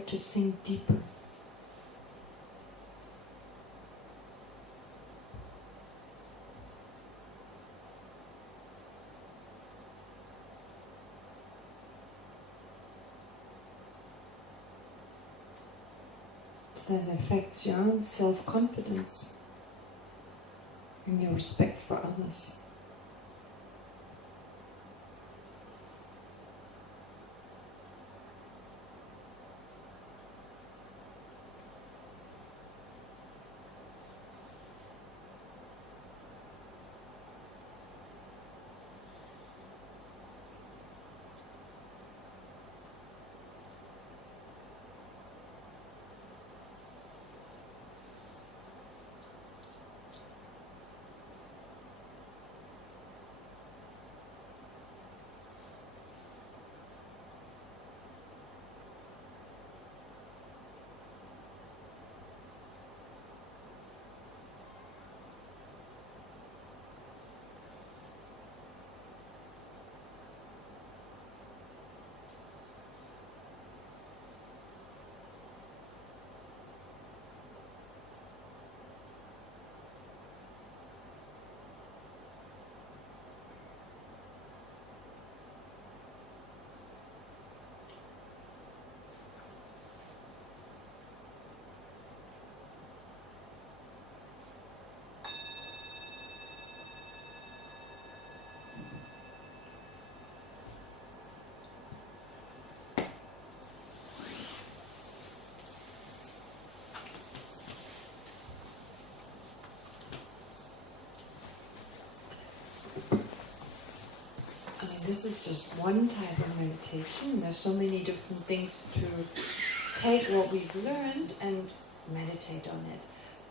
it to sink deeper. That affects your own self-confidence and your respect for others. This is just one type of meditation. There's so many different things to take what we've learned and meditate on it.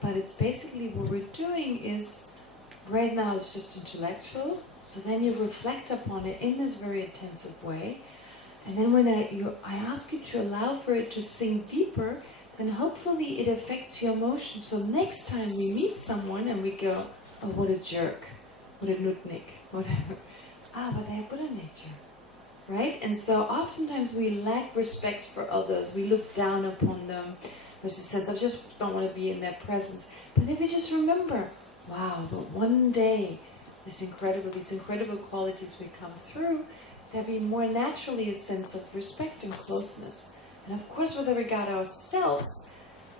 But it's basically what we're doing is, right now it's just intellectual, so then you reflect upon it in this very intensive way. And then when I ask you to allow for it to sink deeper, then hopefully it affects your emotions. So next time we meet someone and we go, oh, what a jerk, what a nutnik, whatever. But they have Buddha nature, right? And so oftentimes we lack respect for others. We look down upon them. There's a sense of just don't want to be in their presence. But then we just remember, wow, but one day these incredible qualities will come through. There'll be more naturally a sense of respect and closeness. And of course, with regard to ourselves,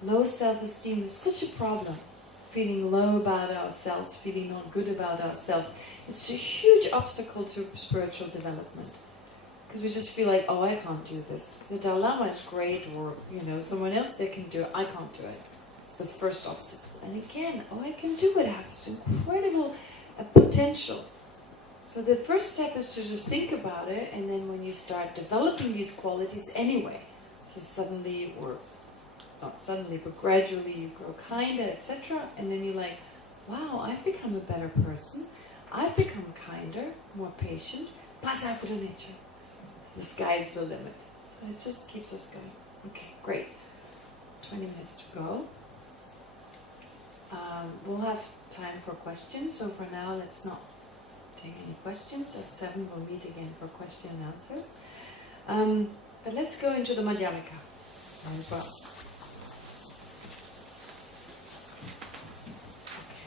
low self-esteem is such a problem. Feeling low about ourselves, feeling not good about ourselves. It's a huge obstacle to spiritual development. Because we just feel like, oh, I can't do this. The Dalai Lama is great, or, someone else, they can do it. I can't do it. It's the first obstacle. And again, oh, I can do it. I have this incredible potential. So the first step is to just think about it, and then when you start developing these qualities anyway, so suddenly, or not suddenly, but gradually you grow kinder, etc. And then you're like, wow, I've become a better person. I've become kinder, more patient. Pasa Buddha nature. The sky's the limit. So it just keeps us going. Okay, great. 20 minutes to go. We'll have time for questions. So for now, let's not take any questions. At 7, we'll meet again for question and answers. But let's go into the Madhyamika as well.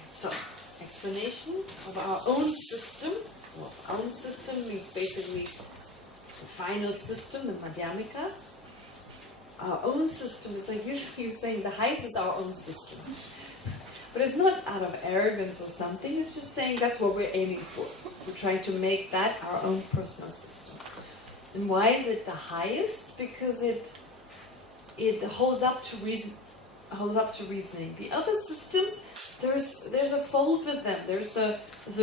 So, explanation of our own system. Well, our own system means basically the final system, the Madhyamika. Our own system is like usually you're saying the highest is our own system. But it's not out of arrogance or something, it's just saying that's what we're aiming for. We're trying to make that our own personal system. And why is it the highest? Because it holds up to reasoning. The other systems, there's a fault with them. There's a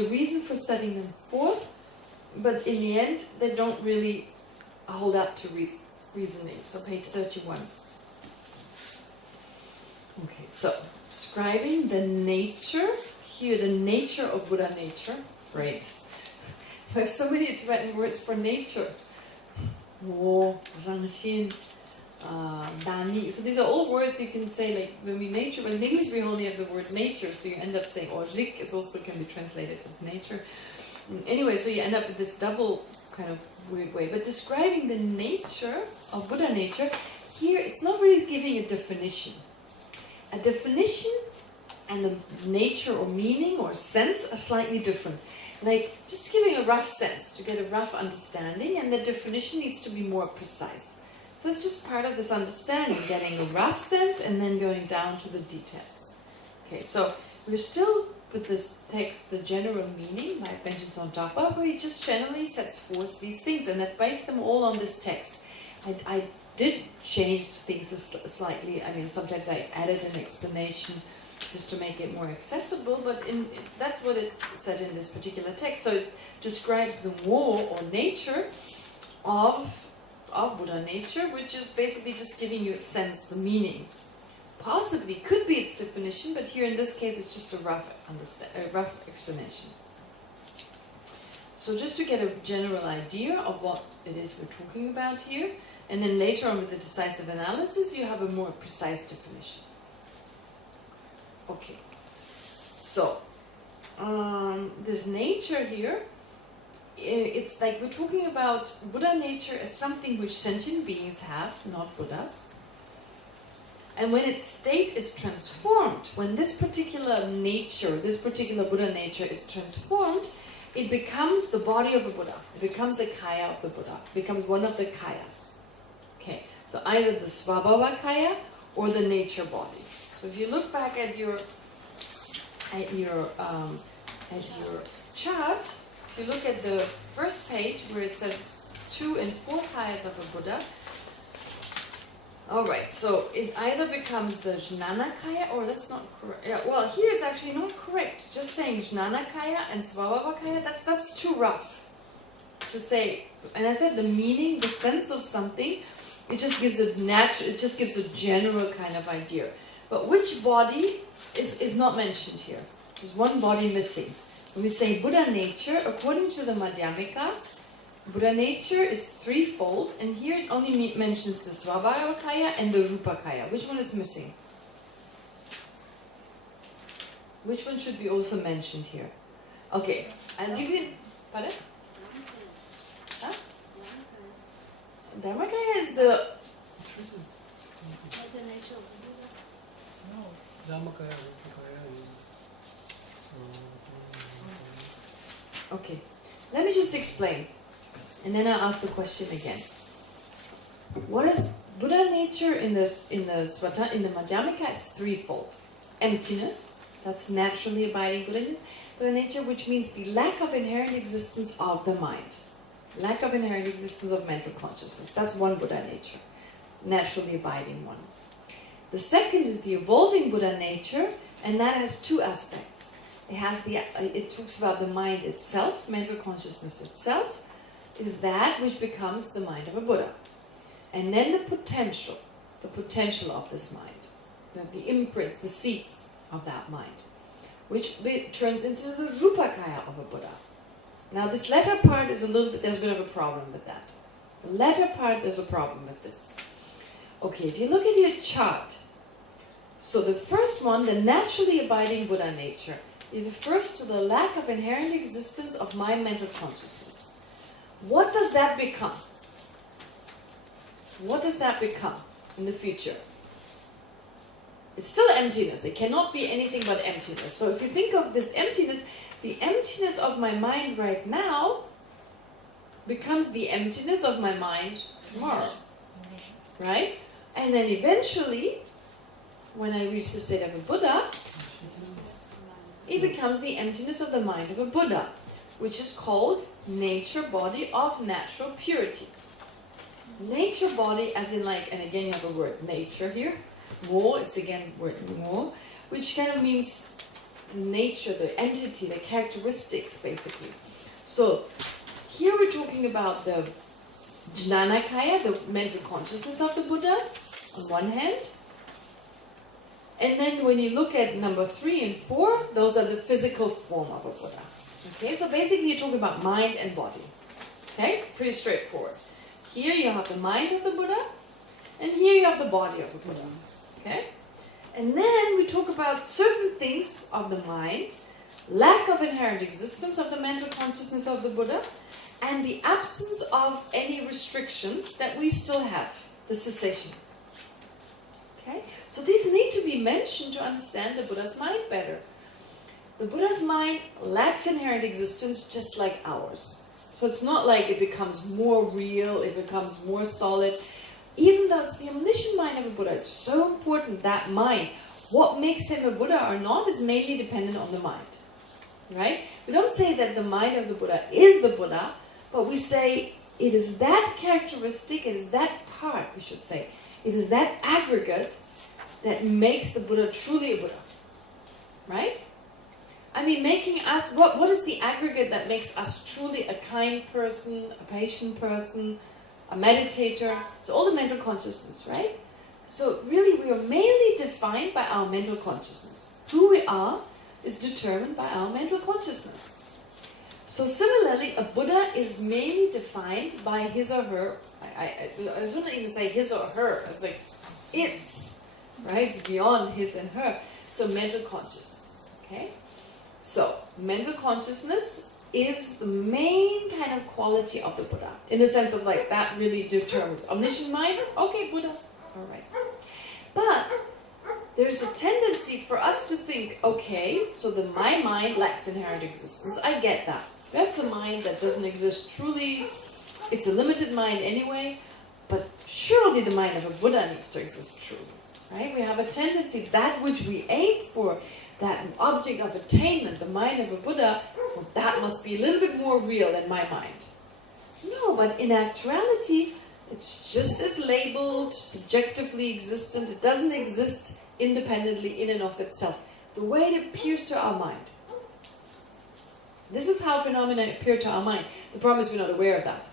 reason for setting them forth, but in the end, they don't really hold up to reasoning. So page 31. Okay, so describing the nature, here the nature of Buddha nature, right? We have so many Tibetan words for nature. Wo, Zhangxin, Dani. So these are all words you can say, like when we nature, but in English we only have the word nature, so you end up saying, or Rik is also can be translated as nature. Anyway, so you end up with this double kind of weird way. But describing the nature of Buddha nature, here it's not giving a definition. A definition and the nature or meaning or sense are slightly different. Like just giving a rough sense to get a rough understanding, and the definition needs to be more precise. So it's just part of this understanding, getting a rough sense and then going down to the details. Okay, so we're still with this text, the general meaning by Benjamin Japa, where he just generally sets forth these things, and I based them all on this text. I did change things slightly. I mean, sometimes I added an explanation just to make it more accessible, but that's what it's said in this particular text. So it describes the war or nature of Buddha nature, which is basically just giving you a sense, the meaning. Possibly could be its definition, but here in this case it's just a rough explanation. So just to get a general idea of what it is we're talking about here, and then later on with the decisive analysis you have a more precise definition. Okay, so this nature here, it's like we're talking about Buddha nature as something which sentient beings have, not Buddhas. And when its state is transformed, when this particular nature, this particular Buddha nature is transformed, it becomes the body of a Buddha. It becomes a kaya of the Buddha. It becomes one of the kayas. Okay, so either the svabhava kaya or the nature body. So if you look back at your chart, if you look at the first page where it says 2 and 4 kayas of a Buddha. Alright, so it either becomes the Jnana Kaya, or that's not correct. Yeah, well, here it's actually not correct. Just saying Jnana Kaya and Svabhava Kaya, that's too rough to say. And I said the meaning, the sense of something, it just gives a general kind of idea. But which body is not mentioned here? There's one body missing. When we say Buddha nature, according to the Madhyamika, Buddha nature is threefold, and here it only mentions the Svabhava Kaya and the Rupa Kaya. Which one is missing? Which one should be also mentioned here? Okay, I'll give you... Pardon? Huh? Dharmakaya is the... It's not the nature of the Buddha. No, it's Dharmakaya, Rupakaya, and... Okay, let me just explain. And then I'll ask the question again. What is Buddha nature in the Madhyamika is threefold. Emptiness, that's naturally abiding Buddha nature, which means the lack of inherent existence of the mind. Lack of inherent existence of mental consciousness. That's one Buddha nature, naturally abiding one. The second is the evolving Buddha nature, and that has two aspects. It talks about the mind itself, mental consciousness itself, is that which becomes the mind of a Buddha. And then the potential of this mind, the imprints, the seeds of that mind, which turns into the Rupakaya of a Buddha. Now this latter part is there's a bit of a problem with that. The latter part, there's a problem with this. Okay, if you look at your chart, so the first one, the naturally abiding Buddha nature, it refers to the lack of inherent existence of my mental consciousness. What does that become? What does that become in the future? It's still emptiness. It cannot be anything but emptiness. So if you think of this emptiness, the emptiness of my mind right now becomes the emptiness of my mind tomorrow. Right? And then eventually, when I reach the state of a Buddha, it becomes the emptiness of the mind of a Buddha, which is called nature body of natural purity. Nature body as in like, and again you have the word nature here, mo, it's again word mo, which kind of means nature, the entity, the characteristics basically. So here we're talking about the Jnanakaya, the mental consciousness of the Buddha on one hand. And then when you look at number 3 and 4, those are the physical form of a Buddha. Okay, so basically you're talking about mind and body. Okay, pretty straightforward. Here you have the mind of the Buddha, and here you have the body of the Buddha. Okay? And then we talk about certain things of the mind, lack of inherent existence of the mental consciousness of the Buddha, and the absence of any restrictions that we still have, the cessation. So these need to be mentioned to understand the Buddha's mind better. The Buddha's mind lacks inherent existence just like ours. So it's not like it becomes more real, it becomes more solid. Even though it's the omniscient mind of a Buddha, it's so important, that mind. What makes him a Buddha or not is mainly dependent on the mind. Right? We don't say that the mind of the Buddha is the Buddha, but we say it is that characteristic, it is that part, we should say. It is that aggregate that makes the Buddha truly a Buddha. Right? I mean, making us, what is the aggregate that makes us truly a kind person, a patient person, a meditator? So all the mental consciousness, right? So really we are mainly defined by our mental consciousness. Who we are is determined by our mental consciousness. So similarly, a Buddha is mainly defined by his or her, I shouldn't even say his or her, it's like it's, right? It's beyond his and her. So mental consciousness, okay? So, mental consciousness is the main kind of quality of the Buddha. In the sense of like, that really determines. Omniscient mind, okay, Buddha, alright. But, there's a tendency for us to think, okay, so my mind lacks inherent existence. I get that. That's a mind that doesn't exist truly. It's a limited mind anyway. But surely the mind of a Buddha needs to exist truly. Right? We have a tendency, that which we aim for, that object of attainment, the mind of a Buddha, well, that must be a little bit more real than my mind. No, but in actuality, it's just as labeled, subjectively existent. It doesn't exist independently in and of itself, the way it appears to our mind. This is how phenomena appear to our mind. The problem is we're not aware of that.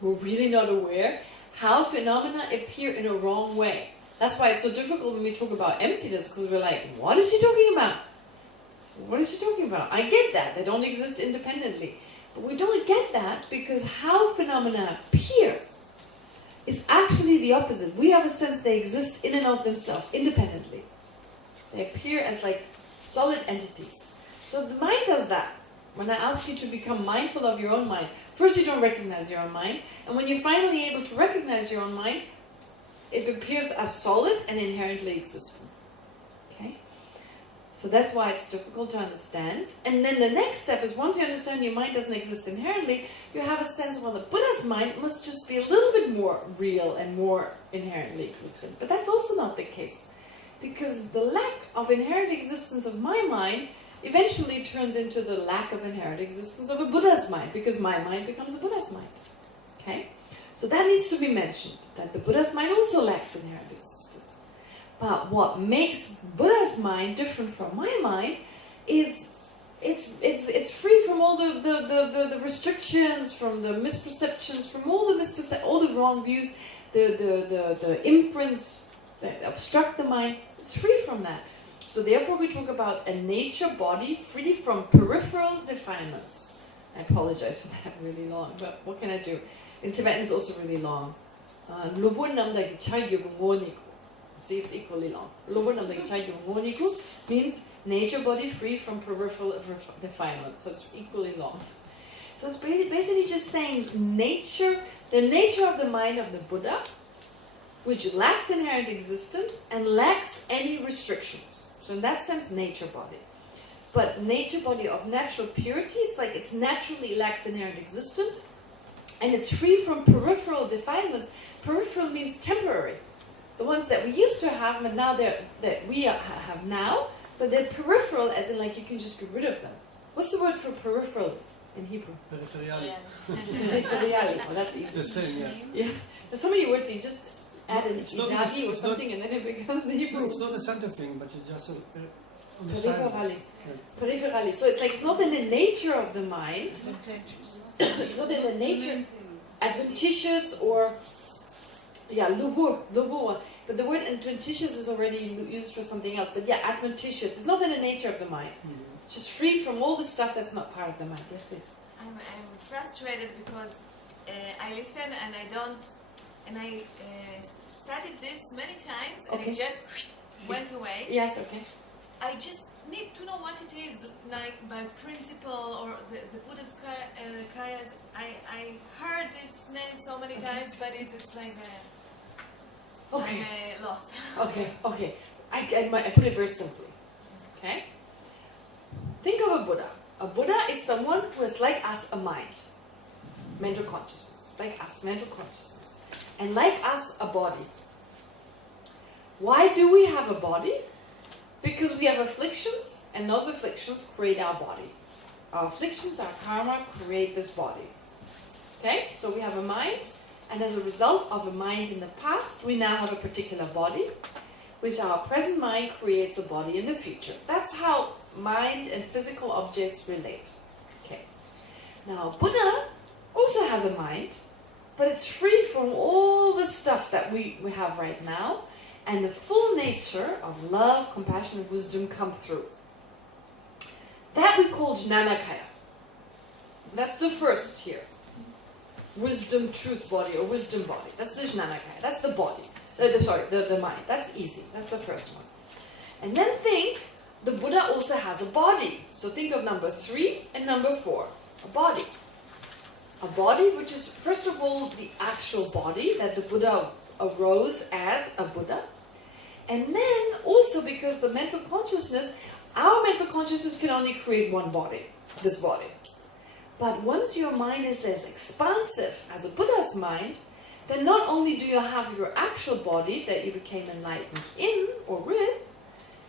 We're really not aware how phenomena appear in a wrong way. That's why it's so difficult when we talk about emptiness, because we're like, what is she talking about? What is she talking about? I get that. They don't exist independently. But we don't get that because how phenomena appear is actually the opposite. We have a sense they exist in and of themselves, independently. They appear as like solid entities. So the mind does that. When I ask you to become mindful of your own mind, first you don't recognize your own mind. And when you're finally able to recognize your own mind, it appears as solid and inherently existent. Okay? So that's why it's difficult to understand. And then the next step is, once you understand your mind doesn't exist inherently, you have a sense, well, the Buddha's mind must just be a little bit more real and more inherently existent. But that's also not the case. Because the lack of inherent existence of my mind eventually turns into the lack of inherent existence of a Buddha's mind, because my mind becomes a Buddha's mind. Okay? So that needs to be mentioned, that the Buddha's mind also lacks inherent existence. But what makes Buddha's mind different from my mind is it's free from all the restrictions, from the misperceptions, from all the wrong views, the imprints that obstruct the mind. It's free from that. So therefore we talk about a nature body free from peripheral defilements. I apologize for that really long, but what can I do? In Tibetan it's also really long. See, it's equally long. Means nature body free from peripheral defilement. So it's equally long. So it's basically just saying nature, the nature of the mind of the Buddha, which lacks inherent existence and lacks any restrictions. So in that sense, nature body. But nature body of natural purity, it's like it's naturally lacks inherent existence, and it's free from peripheral defilements. Peripheral means temporary. The ones that we used to have, but now that we have now, but they're peripheral, as in like you can just get rid of them. What's the word for peripheral in Hebrew? Peripherally. Peripherally. Well, that's easy. It's the same, yeah. Yeah. There's so many words, you just add an idadi or something, and then it becomes the Hebrew. It's not the center thing, but you just on the side. Peripherally. Peripherally. So it's like it's not in the nature of the mind. It's not in the nature adventitious or lubur. But the word adventitious is already used for something else. But yeah, adventitious. It's not in the nature of the mind. It's just free from all the stuff that's not part of the mind. Yes, please. I'm frustrated because I listen and I don't, and I studied this many times and it just went away. Yes, okay. I just need to know what it is, like by principle or the Buddha's kayas. I heard this name so many times, but it's like Okay. I'm lost. Okay. I put it very simply. Okay? Think of a Buddha. A Buddha is someone who is like us, a mind. Mental consciousness. Like us, mental consciousness. And like us, a body. Why do we have a body? Because we have afflictions, and those afflictions create our body. Our afflictions, our karma, create this body. Okay? So we have a mind, and as a result of a mind in the past, we now have a particular body, which our present mind creates a body in the future. That's how mind and physical objects relate. Okay. Now, Buddha also has a mind, but it's free from all the stuff that we have right now, and the full nature of love, compassion, and wisdom come through. That we call Jnanakaya. That's the first here. Wisdom, truth body, or wisdom body. That's the Jnanakaya. That's the body. The mind. That's easy. That's the first one. And then think, the Buddha also has a body. So think of number 3 and number 4. A body. A body which is, first of all, the actual body that the Buddha arose as a Buddha. And then also because the mental consciousness, our mental consciousness can only create one body, this body. But once your mind is as expansive as a Buddha's mind, then not only do you have your actual body that you became enlightened in or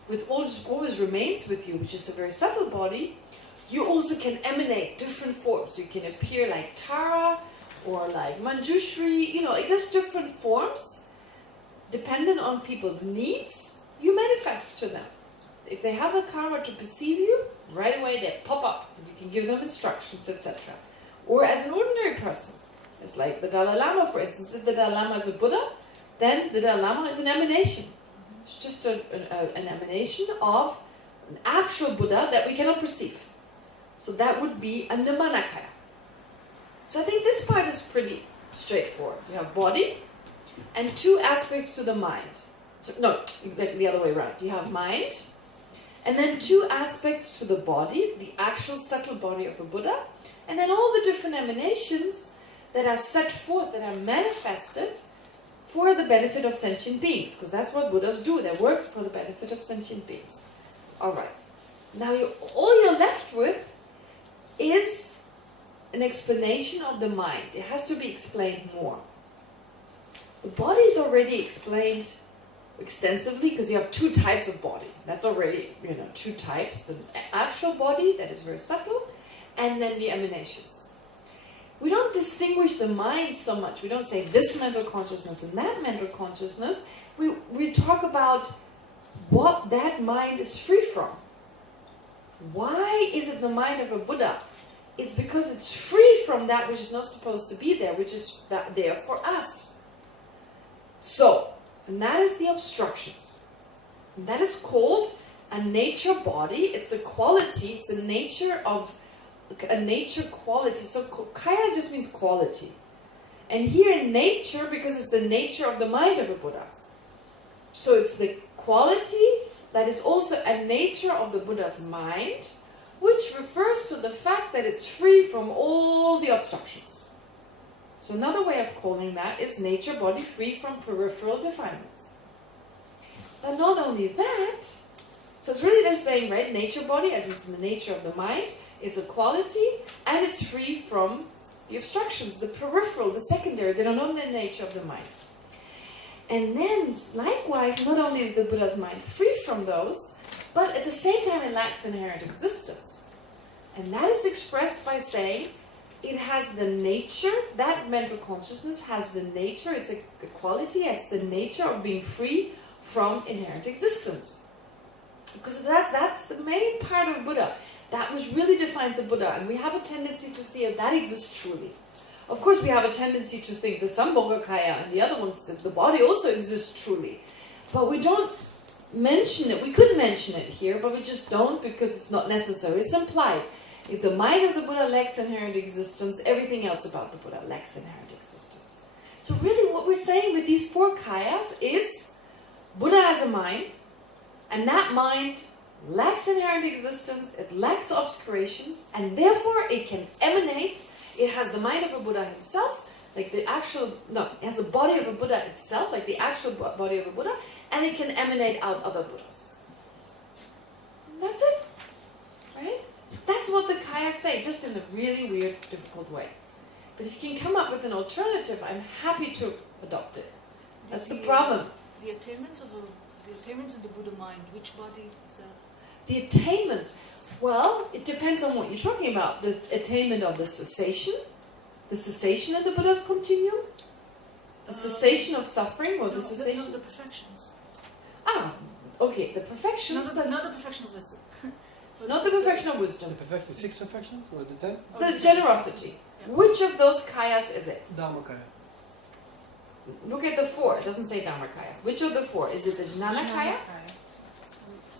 with always remains with you, which is a very subtle body, you also can emanate different forms. You can appear like Tara or like Manjushri, it has different forms. Dependent on people's needs, you manifest to them. If they have a karma to perceive you, right away they pop up. You can give them instructions, etc. Or as an ordinary person, it's like the Dalai Lama, for instance. If the Dalai Lama is a Buddha, then the Dalai Lama is an emanation. It's just an emanation of an actual Buddha that we cannot perceive. So that would be a Nimanakaya. So I think this part is pretty straightforward. You have body and 2 aspects to the mind. So, no, exactly the other way around. You have mind and then 2 aspects to the body, the actual subtle body of a Buddha, and then all the different emanations that are set forth, that are manifested for the benefit of sentient beings, because that's what Buddhas do. They work for the benefit of sentient beings. All right. Now, all you're left with is an explanation of the mind. It has to be explained more. The body is already explained extensively because you have 2 types of body. That's already, 2 types. The actual body that is very subtle, and then the emanations. We don't distinguish the mind so much. We don't say this mental consciousness and that mental consciousness. We talk about what that mind is free from. Why is it the mind of a Buddha? It's because it's free from that which is not supposed to be there, which is there for us. So, and that is the obstructions. And that is called a nature body. It's a quality. It's a nature quality. So kaya just means quality. And here in nature, because it's the nature of the mind of a Buddha. So it's the quality that is also a nature of the Buddha's mind, which refers to the fact that it's free from all the obstructions. So another way of calling that is nature body free from peripheral defilements. But not only that, so it's really they're saying, right, nature body, as it's in the nature of the mind, it's a quality, and it's free from the obstructions, the peripheral, the secondary, they are not in the nature of the mind. And then, likewise, not only is the Buddha's mind free from those, but at the same time it lacks inherent existence. And that is expressed by saying it has the nature, that mental consciousness has the nature, it's a quality, it's the nature of being free from inherent existence. Because that's the main part of Buddha. That which really defines a Buddha. And we have a tendency to think that exists truly. Of course, we have a tendency to think the Sambhogakaya and the other ones, the body also exists truly. But we don't mention it. We could mention it here, but we just don't because it's not necessary. It's implied. If the mind of the Buddha lacks inherent existence, everything else about the Buddha lacks inherent existence. So really what we're saying with these 4 kayas is Buddha has a mind, and that mind lacks inherent existence, it lacks obscurations, and therefore it can emanate. It has the mind of a Buddha himself, like the actual, no, it has the body of a Buddha itself, like the actual body of a Buddha, and it can emanate out other Buddhas. And that's it, right? That's what the Kayas say, just in a really weird, difficult way. But if you can come up with an alternative, I'm happy to adopt it. That's the problem. The attainments of the Buddha mind, which body is that? The attainments, well, it depends on what you're talking about. The attainment of the cessation of the Buddha's continuum, the cessation of suffering, or the cessation... No, the perfections. Ah, okay, the perfections... Not the perfection of wisdom. Not the perfection of wisdom. The perfection, 6 perfections, or the 10? The generosity. Yeah. Which of those kayas is it? Dharmakaya. Look at the 4. It doesn't say Dharmakaya. Which of the 4? Is it the Jnanakaya?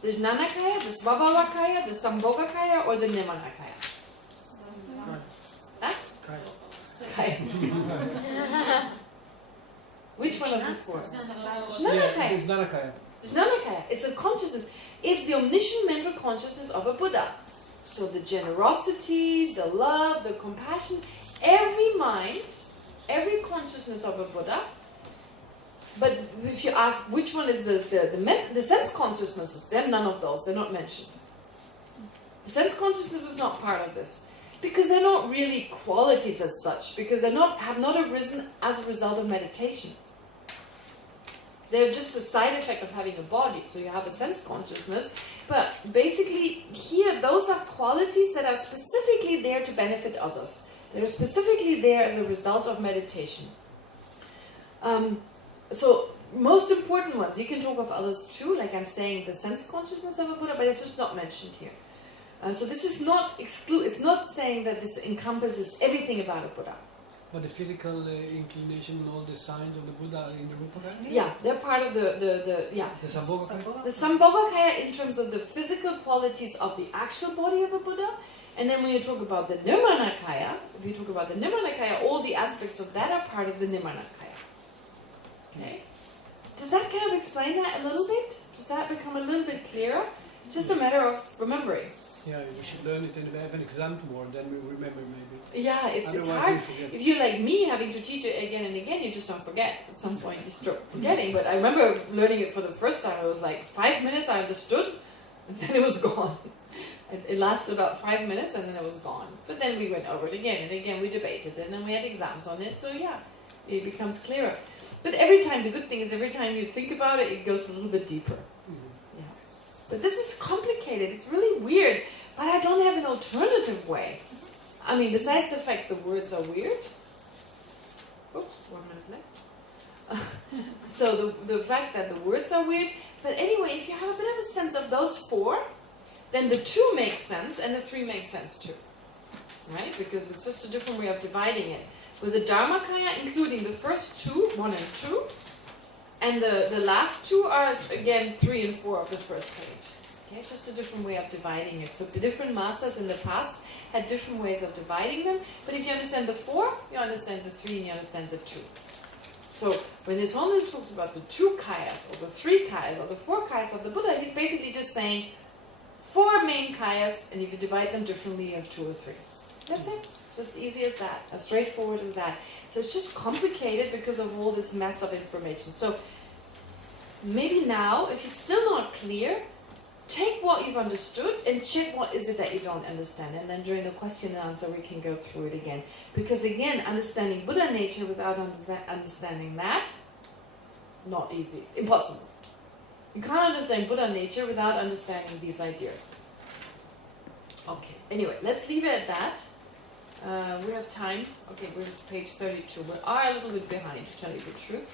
The Jnanakaya, the Svabhavakaya, the Sambhogakaya, or the Nimanakaya? Huh? Kaya. Which one of the 4? Jnanakaya. Jnanakaya. Jnanakaya. It's a consciousness. It's the omniscient mental consciousness of a Buddha. So the generosity, the love, the compassion, every mind, every consciousness of a Buddha. But if you ask which one is the sense consciousnesses, then none of those, they're not mentioned. The sense consciousness is not part of this. Because they're not really qualities as such, because they have not arisen as a result of meditation. They're just a side effect of having a body. So you have a sense consciousness, but basically here those are qualities that are specifically there to benefit others. They're specifically there as a result of meditation. So most important ones, you can talk of others too, like I'm saying the sense consciousness of a Buddha, but it's just not mentioned here. So this is not it's not saying that this encompasses everything about a Buddha. But the physical inclination and all the signs of the Buddha in the Rupakaya? Yeah, they're part of the Sambhogakaya? The Sambhogakaya in terms of the physical qualities of the actual body of a Buddha. And then when you talk about the Nirmanakaya, if you talk about the Nirmanakaya, all the aspects of that are part of the Nirmanakaya. Okay? Does that kind of explain that a little bit? Does that become a little bit clearer? It's just a matter of remembering. Yeah, we should learn it and have an example more, then we remember maybe. Yeah, it's hard. If you're like me, having to teach it again and again, you just don't forget. At some point you start forgetting. But I remember learning it for the first time. It was like 5 minutes I understood, and then it was gone. It lasted about 5 minutes, and then it was gone. But then we went over it again, and again we debated it, and then we had exams on it. So yeah, it becomes clearer. But every time, the good thing is every time you think about it, it goes a little bit deeper. Yeah. But this is complicated. It's really weird. But I don't have an alternative way. I mean, besides the fact the words are weird. Oops, 1 minute left. So the fact that the words are weird. But anyway, if you have a bit of a sense of those 4, then the 2 makes sense and the 3 makes sense too. Right? Because it's just a different way of dividing it. With the Dharmakaya, including the first 2, 1 and 2, and the last 2 are, again, 3 and 4 of the first page. Okay, it's just a different way of dividing it. So the different masters in the past had different ways of dividing them. But if you understand the 4, you understand the 3, and you understand the 2. So when this homeless talks about the 2 kayas, or the 3 kayas, or the 4 kayas of the Buddha, he's basically just saying 4 main kayas, and if you divide them differently, you have 2 or 3. That's it. Just easy as that, as straightforward as that. So it's just complicated because of all this mess of information. So maybe now, if it's still not clear, take what you've understood and check what is it that you don't understand. And then during the question and answer, we can go through it again. Because again, understanding Buddha nature without understanding that, not easy, impossible. You can't understand Buddha nature without understanding these ideas. Okay, anyway, let's leave it at that. We have time. Okay, we're at page 32. We are a little bit behind, to tell you the truth.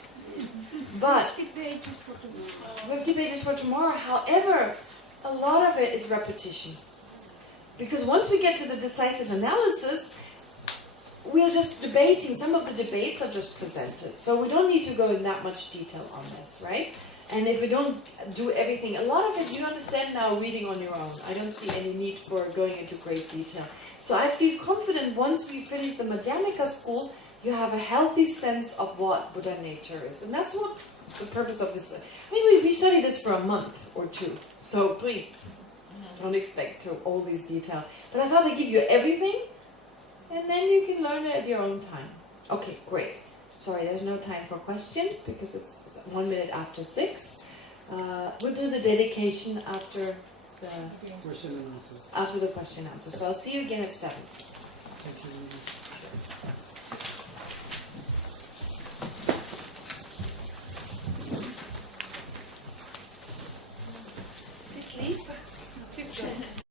But we have debates for tomorrow. However, a lot of it is repetition. Because once we get to the decisive analysis, we are just debating. Some of the debates are just presented. So we don't need to go in that much detail on this, right? And if we don't do everything, a lot of it you understand now reading on your own. I don't see any need for going into great detail. So I feel confident once we finish the Madhyamika school, you have a healthy sense of what Buddha nature is. And that's what the purpose of this. I mean, we study this for a month or 2. So please, don't expect all these details. But I thought I'd give you everything, and then you can learn it at your own time. Okay, great. Sorry, there's no time for questions because it's 1 minute after 6. We'll do the dedication after the Question and answer. after the question and answer. So I'll see you again at 7. Thank you.